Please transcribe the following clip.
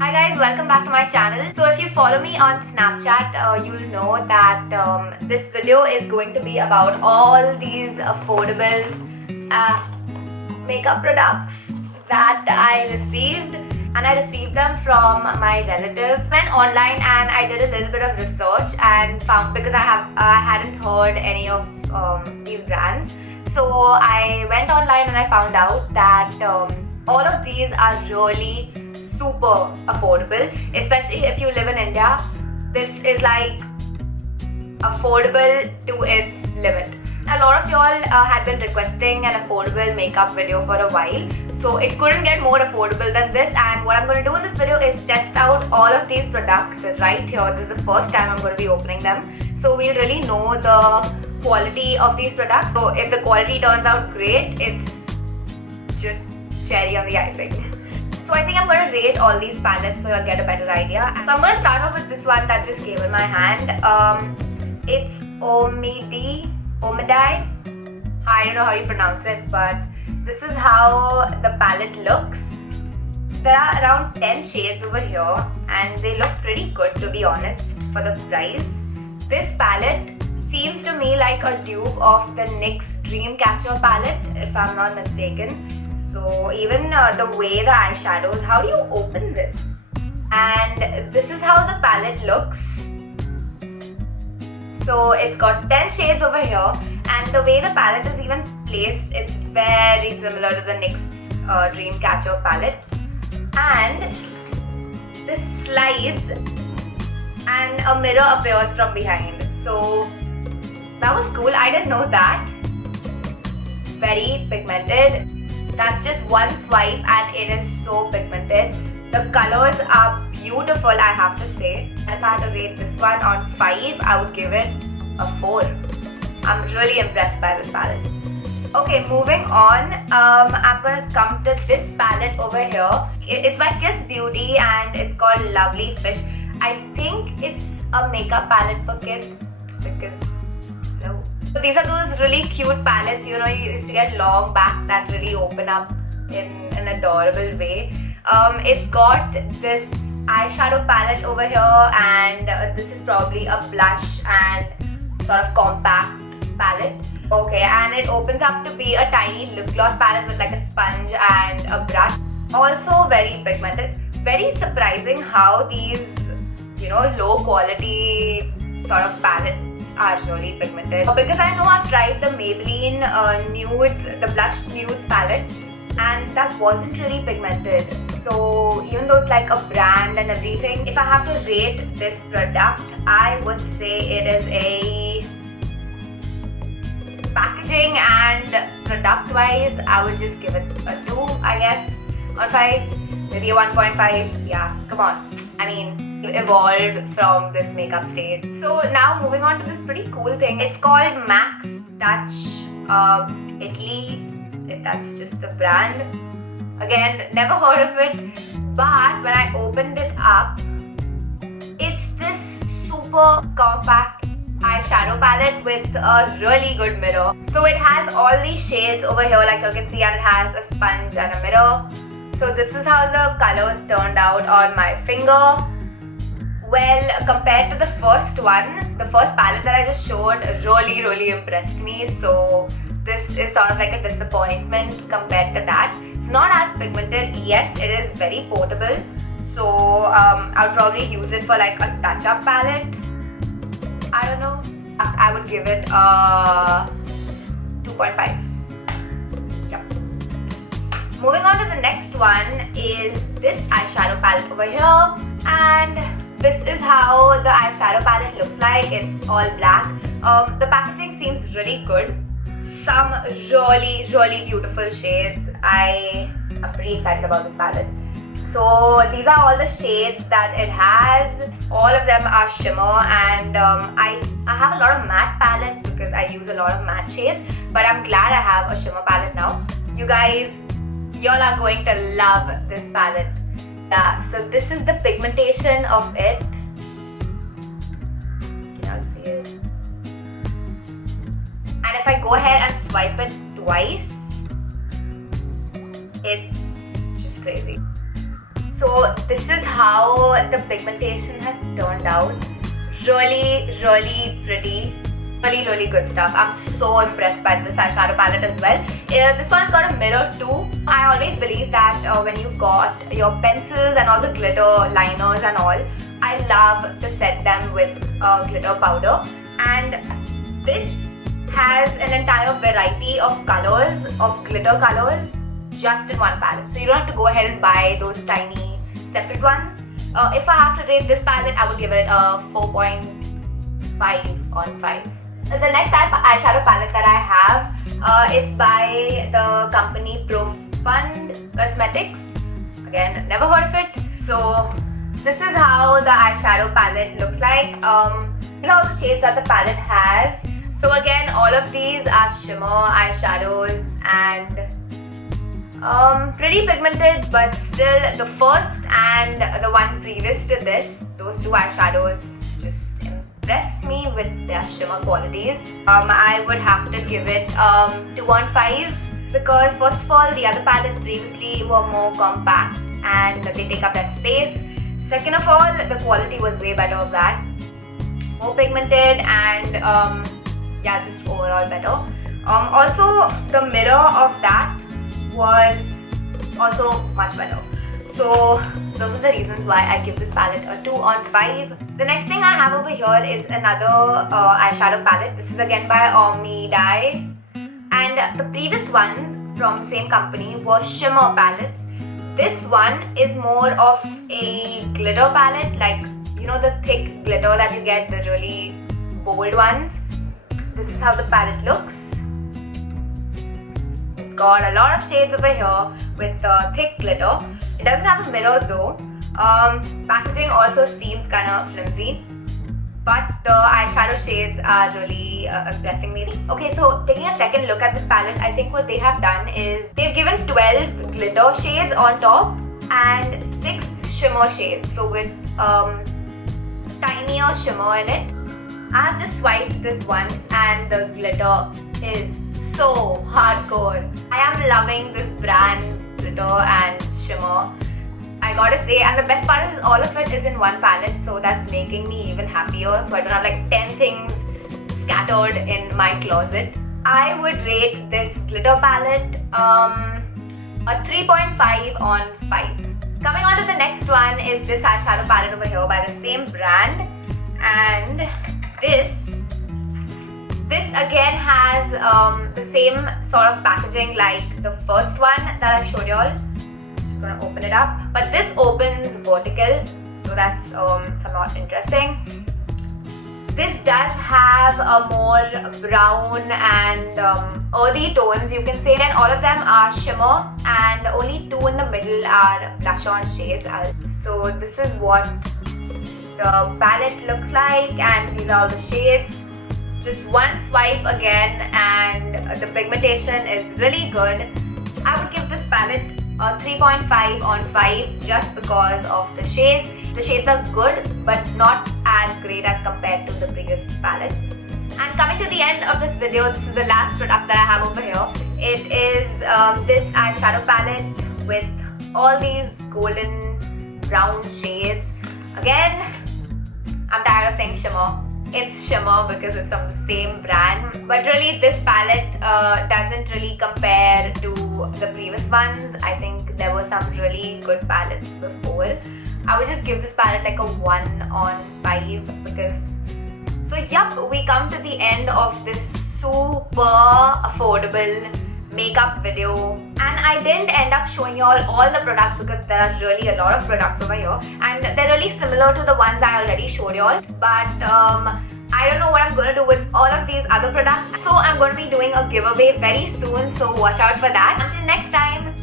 Hi guys, welcome back to my channel. So if you follow me on Snapchat, you'll know that this video is going to be about all these affordable makeup products that I received, and I received them from my relative. Went online and I did a little bit of research and found, because I hadn't heard any of these brands, so I went online and I found out that all of these are really super affordable, especially if you live in India. This is like affordable to its limit. A lot of y'all had been requesting an affordable makeup video for a while, so it couldn't get more affordable than this. And what I'm going to do in this video is test out all of these products right here. This is the first time I'm going to be opening them, so we'll really know the quality of these products. So if the quality turns out great, it's just cherry on the icing. So I think I'm going to rate all these palettes so you'll get a better idea. So I'm going to start off with this one that just came in my hand. It's Omidai. I don't know how you pronounce it, but this is how the palette looks. There are around 10 shades over here and they look pretty good, to be honest, for the price. This palette seems to me like a dupe of the NYX Dreamcatcher palette, if I'm not mistaken. So even the way the eyeshadows, how do you open this? And this is how the palette looks. So it's got 10 shades over here, and the way the palette is even placed, it's very similar to the NYX Dreamcatcher palette. And this slides and a mirror appears from behind. So that was cool, I didn't know that. Very pigmented. That's just one swipe and it is so pigmented. The colors are beautiful, I have to say. And if I had to rate this one on 5, I would give it a 4. I'm really impressed by this palette. Okay, moving on, I'm gonna come to this palette over here. It's by Kiss Beauty and it's called Lovely Fish. I think it's a makeup palette for kids because so these are those really cute palettes, you know, you used to get long back that really open up in an adorable way. It's got this eyeshadow palette over here, and this is probably a blush and sort of compact palette. Okay, and it opens up to be a tiny lip gloss palette with like a sponge and a brush. Also very pigmented. Very surprising how these, you know, low quality sort of palettes are really pigmented. Because I know I've tried the Maybelline nudes, the blush nudes palette, and that wasn't really pigmented. So even though it's like a brand and everything, if I have to rate this product, I would say it is a packaging and product wise, I would just give it a 2, I guess, or 5, maybe a 1.5. Yeah, come on. I mean, evolved from this makeup stage. So now moving on to this pretty cool thing. It's called Max Touch Italy. That's just the brand. Again, never heard of it, but when I opened it up, it's this super compact eyeshadow palette with a really good mirror. So it has all these shades over here, like you can see, and it has a sponge and a mirror. So this is how the colors turned out on my finger. Well, compared to the first one, the first palette that I just showed really impressed me. So this is sort of like a disappointment compared to that. It's not as pigmented. Yes, it is very portable. So I would probably use it for like a touch-up palette. I don't know. I would give it a 2.5. Moving on to the next one is this eyeshadow palette over here, and this is how the eyeshadow palette looks like. It's all black. The packaging seems really good. Some really beautiful shades. I am pretty excited about this palette. So these are all the shades that it has. All of them are shimmer, and I have a lot of matte palettes because I use a lot of matte shades, but I'm glad I have a shimmer palette now. You guys, y'all are going to love this palette. Yeah, so this is the pigmentation of it. Can y'all see it? And if I go ahead and swipe it twice, it's just crazy. So this is how the pigmentation has turned out. Really, really pretty. Really, really good stuff. I'm so impressed by this eyeshadow palette as well. This one's got a mirror too. I always believe that when you've got your pencils and all the glitter liners and all, I love to set them with glitter powder. And this has an entire variety of colors, of glitter colors, just in one palette. So you don't have to go ahead and buy those tiny separate ones. If I have to rate this palette, I would give it a 4.5 on 5. The next eyeshadow palette that I have, it's by the company Profund Cosmetics. Again, never heard of it. So this is how the eyeshadow palette looks like. These are all the shades that the palette has. So again, all of these are shimmer eyeshadows and pretty pigmented, but still the first and the one previous to this, those two eyeshadows just impressed me with their shimmer qualities. I would have to give it 2 on 5 because first of all, the other palettes previously were more compact and they take up less space. Second of all, the quality was way better of that. More pigmented and yeah, just overall better. Also, the mirror of that was also much better. So those are the reasons why I give this palette a 2 on 5. The next thing I have over here is another eyeshadow palette. This is again by Omni Dye, and the previous ones from the same company were shimmer palettes. This one is more of a glitter palette, like you know the thick glitter that you get, the really bold ones. This is how the palette looks. It's got a lot of shades over here with thick glitter. It doesn't have a mirror though. Packaging also seems kind of flimsy, but the eyeshadow shades are really impressing me. Okay, so taking a second look at this palette, I think what they have done is they've given 12 glitter shades on top and 6 shimmer shades, so with tinier shimmer in it. I've just swiped this once and the glitter is so hardcore. I am loving this brand's glitter and shimmer, I gotta say, and the best part is all of it is in one palette, so that's making me even happier, so I don't have like 10 things scattered in my closet. I would rate this glitter palette a 3.5 on 5. Coming on to the next one is this eyeshadow palette over here by the same brand, and this again has the same sort of packaging like the first one that I showed y'all. Just gonna open it up, but this opens vertical, so that's somewhat interesting. This does have a more brown and earthy tones, you can say, and all of them are shimmer and only 2 in the middle are blush on shades. So this is what the palette looks like, and these are all the shades. Just one swipe again and the pigmentation is really good. I would give this palette a 3.5 on 5 just because of the shades. The shades are good but not as great as compared to the previous palettes. And coming to the end of this video, this is the last product that I have over here. It is this eyeshadow palette with all these golden brown shades. Again, I'm tired of saying shimmer. It's shimmer because it's from the same brand, but really this palette doesn't really compare to the previous ones. I think there were some really good palettes before. I would just give this palette like a 1 on 5 because... So yup, we come to the end of this super affordable makeup video, and I didn't end up showing you all the products because there are really a lot of products over here and they're really similar to the ones I already showed you all, but I don't know what I'm going to do with all of these other products, so I'm going to be doing a giveaway very soon, so watch out for that. Until next time,